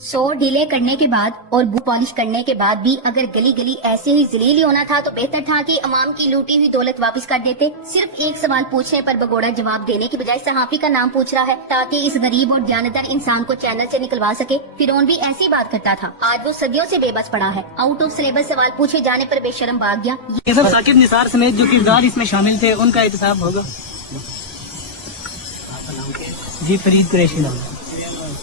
सो ढीले करने के बाद और बू पॉलिश करने के बाद भी अगर गली गली ऐसे ही जलील ही होना था तो बेहतर था कि अवाम की लूटी हुई दौलत वापस कर देते। सिर्फ एक सवाल पूछने पर भगोड़ा जवाब देने की बजाय सहाफी का नाम पूछ रहा है ताकि इस गरीब और दयानतदार इंसान को चैनल से निकलवा सके। फिरौन भी ऐसी बात करता था, आज वो सदियों से बेबस पड़ा है। आउट ऑफ सिलेबस सवाल पूछे जाने पर बेशर्म भाग गया। ये सब साकिब निसार समेत जो किरदार इसमें शामिल थे उनका एहतसाब होगा। जी फरीद कुरैशी नाम।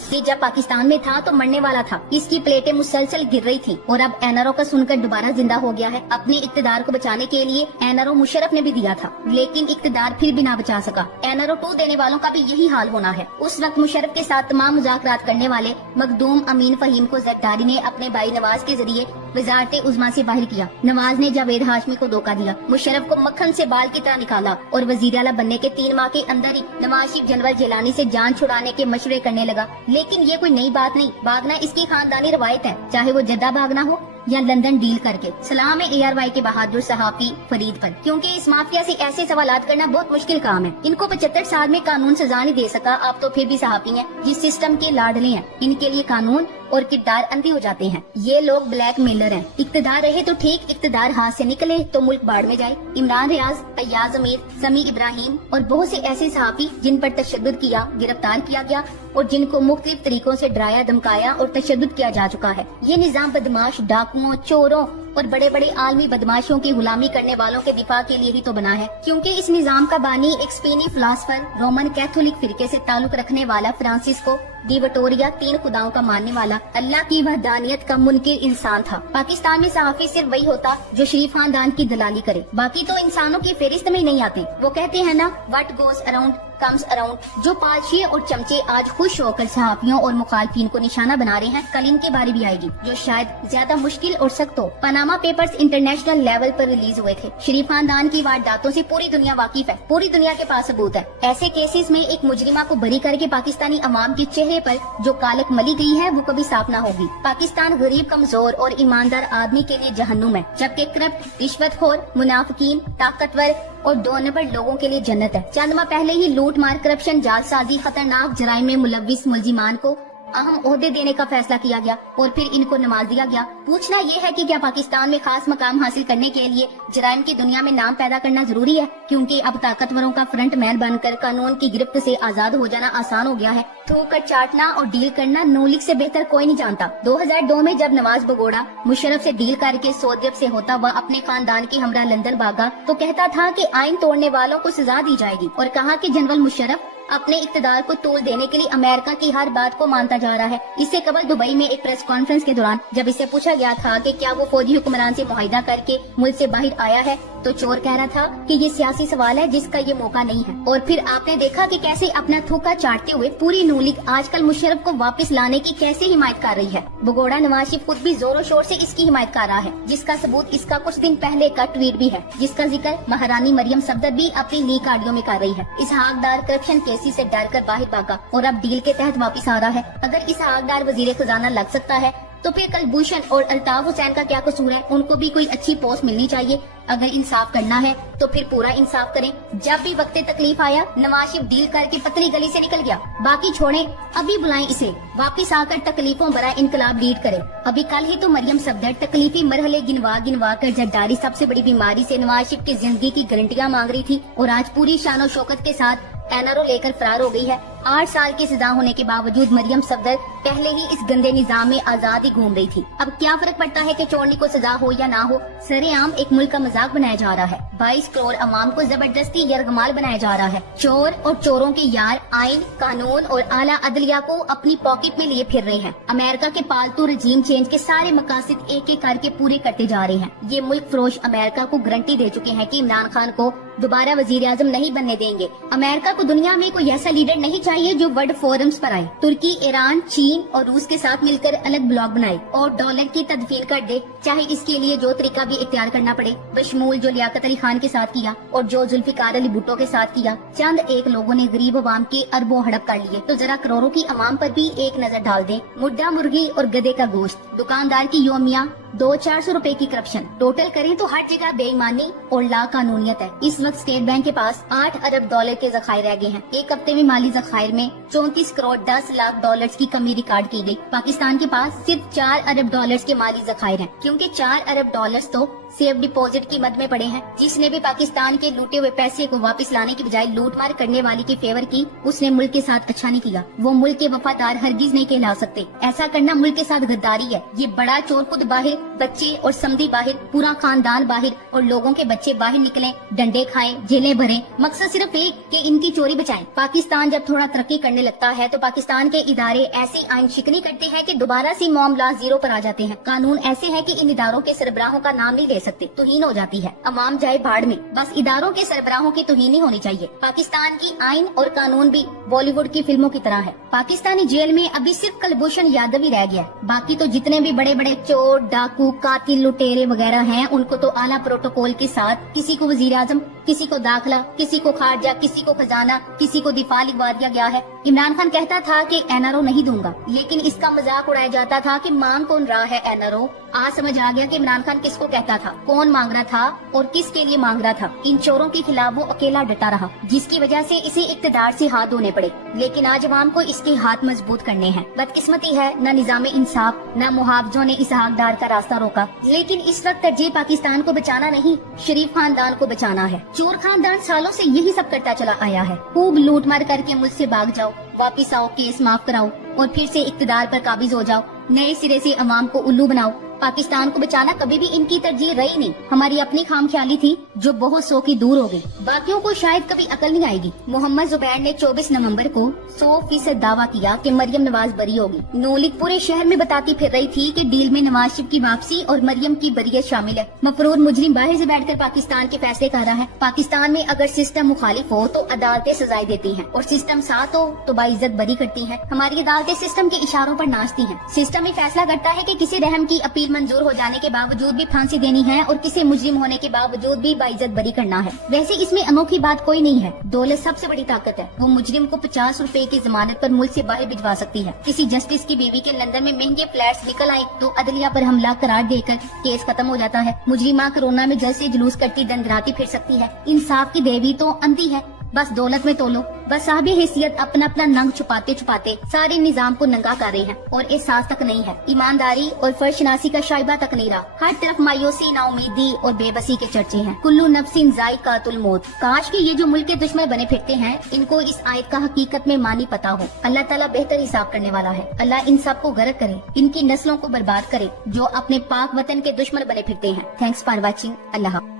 कि जब पाकिस्तान में था तो मरने वाला था, इसकी प्लेटें मुसलसल गिर रही थी और अब एनआरओ का सुनकर दोबारा जिंदा हो गया है। अपने इक्तदार को बचाने के लिए एनआरओ मुशर्रफ ने भी दिया था, लेकिन इक्तदार फिर भी ना बचा सका। एनआरओ 2 देने वालों का भी यही हाल होना है। उस वक्त मुशर्रफ के साथ तमाम मुज़ाकरात करने वाले मखदूम अमीन फहीम को ज़रदारी ने अपने भाई नवाज के जरिए वजारत उज़्मा से बाहर किया। नवाज ने जावेद हाशमी को धोखा दिया, मुशर्रफ को मक्खन से बाल की तरह निकाला और वजीर आला बनने के 3 माह के अंदर ही नवाज शरीफ जनरल जिलानी से जान छुड़ाने के मशवरे करने लगा। लेकिन ये कोई नई बात नहीं, भागना इसकी खानदानी रवायत है, चाहे वो जद्दा भागना हो या लंदन डील करके। सलाम है ARY के बहादुर सहाफी फरीद पर, क्योंकि इस माफिया से ऐसे सवालात करना बहुत मुश्किल काम है। इनको 75 साल में कानून सजा नहीं दे सका, आप तो फिर भी सहाफी हैं, जिस सिस्टम के लाडले हैं। इनके लिए कानून और किरदार अंधे हो जाते हैं। ये लोग ब्लैक मेलर हैं। इक्तदार रहे तो ठीक, इक्तदार हाथ से निकले तो मुल्क बाढ़ में जाए। इमरान रियाज, अय्याज अमीर, समी इब्राहिम और बहुत से ऐसे सहाफी जिन पर तशद्दुद किया, गिरफ्तार किया गया और जिनको मुख्तलिफ तरीकों से डराया, धमकाया और तशद्दुद किया जा चुका है। ये निजाम बदमाश, डाकुओं, चोरों और बड़े बड़े आलमी बदमाशों की गुलामी करने वालों के दिफा के लिए ही तो बना है, क्योंकि इस निजाम का बानी एक स्पेनी फिलासफर, रोमन कैथोलिक फिरके से ताल्लुक रखने वाला फ्रांसिस्को डी विटोरिया, 3 खुदाओं का मानने वाला, अल्लाह की वहदानियत का मुनकिर इंसान था। पाकिस्तान में सहाफी सिर्फ वही होता जो शरीफ खानदान की दलाली करे, बाकी तो इंसानों की फेरिस्त में ही नहीं आते। वो कहते हैं ना, what goes around comes around. जो पालशिए और चमचे आज खुश होकर सहाफियों और मुखालफिन को निशाना बना रहे हैं, कल इनकी बारी भी आएगी, जो शायद ज्यादा मुश्किल और सख्त हो। पनामा पेपर्स इंटरनेशनल लेवल पर रिलीज हुए थे। शरीफ खानदान की वारदातों से पूरी दुनिया वाकिफ है, पूरी दुनिया के पास सबूत है। ऐसे केसेस में एक मुजरिमा को बरी करके पाकिस्तानी अवाम के चेहरे पर जो कालक मली गई है वो कभी साफ ना होगी। पाकिस्तान गरीब, कमजोर और ईमानदार आदमी के लिए जहन्नुम है, जबकि करप्ट, रिश्वतखोर, मुनाफिकीन, ताकतवर और 2 नंबर लोगों के लिए जन्नत है। चंद माह पहले ही लूट मार, करप्शन, जालसाजी, खतरनाक जराइम में मुलव्विस मुलजिमान को अहम ओहदे देने का फैसला किया गया और फिर इनको नवाज दिया गया। पूछना ये है कि क्या पाकिस्तान में खास मकाम हासिल करने के लिए जराइम की दुनिया में नाम पैदा करना जरूरी है, क्योंकि अब ताकतवरों का फ्रंट मैन बनकर कानून की गिरफ्त से आजाद हो जाना आसान हो गया है। थूक कर चाटना और डील करना नूलिक से बेहतर कोई नहीं जानता। 2002 में जब नवाज भगोड़ा मुशर्रफ से डील करके सऊदी अरब से होता वह अपने खानदान की हमरा लंदन भागा तो कहता था कि आइन तोड़ने वालों को सजा दी जाएगी, और कहा कि जनरल मुशर्रफ अपने इक्तदार को तोड़ देने के लिए अमेरिका की हर बात को मानता जा रहा है। इससे कबल दुबई में एक प्रेस कॉन्फ्रेंस के दौरान जब इसे पूछा गया था कि क्या वो फौजी हुक्मरान से मुआहिदा करके मुल्क से बाहर आया है, तो चोर कह रहा था कि ये सियासी सवाल है जिसका ये मौका नहीं है। और फिर आपने देखा कि कैसे अपना थूका चाटते हुए पूरी नूलिक आजकल मुशर्रफ को वापस लाने की कैसे हिमायत कर रही है। भगोड़ा नवाज शरीफ खुद भी जोरों शोर से इसकी हिमायत कर रहा है, जिसका सबूत इसका कुछ दिन पहले का ट्वीट भी है, जिसका जिक्र महारानी मरियम सफदर भी अपनी लीक ऑडियो में कर रही है। इसहाक डार करप्शन केसी से डर कर बाहर भागा और अब डील के तहत वापस आ रहा है। अगर इसहाक डार वजीर खजाना लग सकता है तो फिर कलभूषण और अल्ताफ हुसैन का क्या कसूर है? उनको भी कोई अच्छी पोस्ट मिलनी चाहिए। अगर इंसाफ करना है तो फिर पूरा इंसाफ करें। जब भी वक्त तकलीफ आया नवाज शरीफ डील करके पतली गली से निकल गया, बाकी छोड़े, अभी बुलाएं इसे, वापिस आकर तकलीफों भरा इनकलाब लीड करे। अभी कल ही तो मरियम सफदर तकलीफी मरहले गिनवा गिनवा कर जरदारी सबसे बड़ी बीमारी से नवाज शरीफ की जिंदगी की गारंटियां मांग रही थी, और आज पूरी शानो शौकत के साथ एनआरओ लेकर फरार हो गई है। 8 साल की सजा होने के बावजूद मरियम सफदर पहले ही इस गंदे निजाम में आजाद ही घूम रही थी। अब क्या फर्क पड़ता है कि चोरनी को सजा हो या ना हो, सरेआम एक मुल्क का मजाक बनाया जा रहा है। 22 करोड़ अवाम को जबरदस्ती यरगमाल बनाया जा रहा है। चोर और चोरों के यार आइन, कानून और आला अदलिया को अपनी पॉकेट में लिए फिर रहे हैं। अमेरिका के पालतू रजीम चेंज के सारे मकासद एक एक करके पूरे करते जा रहे हैं। ये मुल्क फरोश अमेरिका को गारंटी दे चुके हैं कि इमरान खान को दोबारा वजीर आजम नहीं बनने देंगे। अमेरिका को दुनिया में कोई ऐसा लीडर नहीं चाहिए जो वर्ल्ड फोरम्स पर आए, तुर्की, ईरान, चीन और रूस के साथ मिलकर अलग ब्लॉक बनाए और डॉलर की तदफीन कर दे, चाहे इसके लिए जो तरीका भी इख्तियार करना पड़े, बशमूल जो लियाकत अली खान के साथ किया और जो जुल्फिकार अली भुट्टो के साथ किया। चंद एक लोगों ने गरीब अवाम के अरबों हड़प कर लिए, तो जरा करोड़ों की अवाम पर भी एक नजर डाल दें। मुर्दा मुर्गी और गधे का गोश्त, दुकानदार की योमिया 200-400 रुपए की करप्शन, टोटल करें तो हर जगह बेईमानी और ला कानूनियत है। इस वक्त स्टेट बैंक के पास $8 अरब के जखायर रह गए हैं। एक हफ्ते में माली जखायर में 34 करोड़ 10 लाख डॉलर्स की कमी रिकॉर्ड की गई। पाकिस्तान के पास सिर्फ 4 अरब डॉलर्स के माली ज़खायर हैं, क्योंकि 4 अरब डॉलर्स तो सेफ डिपॉजिट की मद में पड़े हैं। जिसने भी पाकिस्तान के लूटे हुए पैसे को वापस लाने की बजाय लूटमार करने वाले की फेवर की, उसने मुल्क के साथ अच्छा नहीं किया। वो मुल्क के वफादार हरगिज नहीं कहला सकते। ऐसा करना मुल्क के साथ गद्दारी है। ये बड़ा चोर खुद बाहर, बच्चे और समधी बाहर, पूरा खानदान बाहर और लोगों के बच्चे बाहर निकले, डंडे खाएं, जेलें भरें, मकसद सिर्फ एक कि इनकी चोरी बचाएं। पाकिस्तान जब थोड़ा तरक्की करने लगता है तो पाकिस्तान के इदारे ऐसी आइन शिकनी करते हैं कि दोबारा से मामला जीरो पर आ जाते हैं। कानून ऐसे है कि इन इदारों के सरबराहों का नाम नहीं ले सकते, तौहीन हो जाती है। अवाम जाए भाड़ में, बस इदारों के सरबराहों की तौहीन नहीं होनी चाहिए। पाकिस्तान की आइन और कानून भी बॉलीवुड की फिल्मों की तरह है। पाकिस्तानी जेल में अभी सिर्फ कुलभूषण यादव ही रह गया है। बाकी तो जितने भी बड़े बड़े चोर, डाकू, कातिल, लुटेरे वगैरह हैं, उनको तो आला प्रोटोकॉल के साथ किसी को वजीर आजम, किसी को दाखिला, किसी को खारजा, किसी को खजाना, किसी को दिफा लिखवा दिया गया है। इमरान खान कहता था कि एनआरओ नहीं दूंगा, लेकिन इसका मजाक उड़ाया जाता था कि मांग कौन रहा है एनआरओ। आज समझ आ गया कि इमरान खान किसको कहता था, कौन मांग रहा था और किसके लिए मांग रहा था। इन चोरों के खिलाफ वो अकेला डटा रहा, जिसकी वजह से इसे इक्तदार से हाथ धोने पड़े। लेकिन आज अवाम को इसके हाथ मजबूत करने हैं। बदकिस्मती है, न निजामे इंसाफ न मुहावजों ने इसहाक डार का रास्ता रोका। लेकिन इस वक्त तरजीह पाकिस्तान को बचाना नहीं, शरीफ खानदान को बचाना है। चोर खानदान सालों से यही सब करता चला आया है। खूब लूट मार करके मुझसे भाग जाओ, वापिस आओ, केस माफ कराओ और फिर से इक्तदार पर काबिज हो जाओ, नए सिरे से अवाम को उल्लू बनाओ। पाकिस्तान को बचाना कभी भी इनकी तरजीह रही नहीं, हमारी अपनी खामख्याली थी जो बहुत सौ की दूर हो गई। बाकियों को शायद कभी अकल नहीं आएगी। मोहम्मद जुबैर ने 24 नवंबर को 100% दावा किया कि मरियम नवाज बरी होगी। नौलिक पूरे शहर में बताती फिर रही थी कि डील में नवाज शरीफ की वापसी और मरियम की बरियत शामिल है। मफरूर मुजरिम बाहर से बैठकर पाकिस्तान के फैसले कर रहा है। पाकिस्तान में अगर सिस्टम मुखालिफ हो तो अदालतें सजाएं देती हैं और सिस्टम साथ हो तो बाइज्जत बरी करती हैं। हमारी अदालतें सिस्टम के इशारों पर नाचती हैं। सिस्टम ही फैसला करता है कि किसी रहम की अपील मंजूर हो जाने के बावजूद भी फांसी देनी है और किसी मुजरिम होने के बावजूद भी बाइज्जत बरी करना है। वैसे इसमें अनोखी बात कोई नहीं है। दौलत सबसे बड़ी ताकत है। वो मुजरिम को 50 रुपए की जमानत पर मुल्क से बाहर भिजवा सकती है। किसी जस्टिस की बीवी के लंदन में महंगे फ्लैट्स निकल आए तो अदलिया पर हमला करार देकर केस खत्म हो जाता है। मुजरिमा कोरोना में जल से जुलूस करती दंदराती फिर सकती है। इंसाफ की देवी तो अंधी है, बस दौलत में तोलो। बस साहब हैसियत अपना अपना नंग छुपाते छुपाते सारे निजाम को नंगा कर रहे हैं और एहसास तक नहीं है। ईमानदारी और फर्शनासी का शाइबा तक नहीं रहा। हर तरफ मायूसी, नाउमीदी और बेबसी के चर्चे हैं। कुल्लू नफ्सिन जायकातुल मौत। काश कि ये जो मुल्क के दुश्मन बने फिरते हैं, इनको इस आयत का हकीकत में मानी पता हो। अल्लाह ताला बेहतर हिसाब करने वाला है। अल्लाह इन सब को गर्क करे, इनकी नस्लों को बर्बाद करे जो अपने पाक वतन के दुश्मन बने फिरते हैं। Thanks for watching. अल्लाह।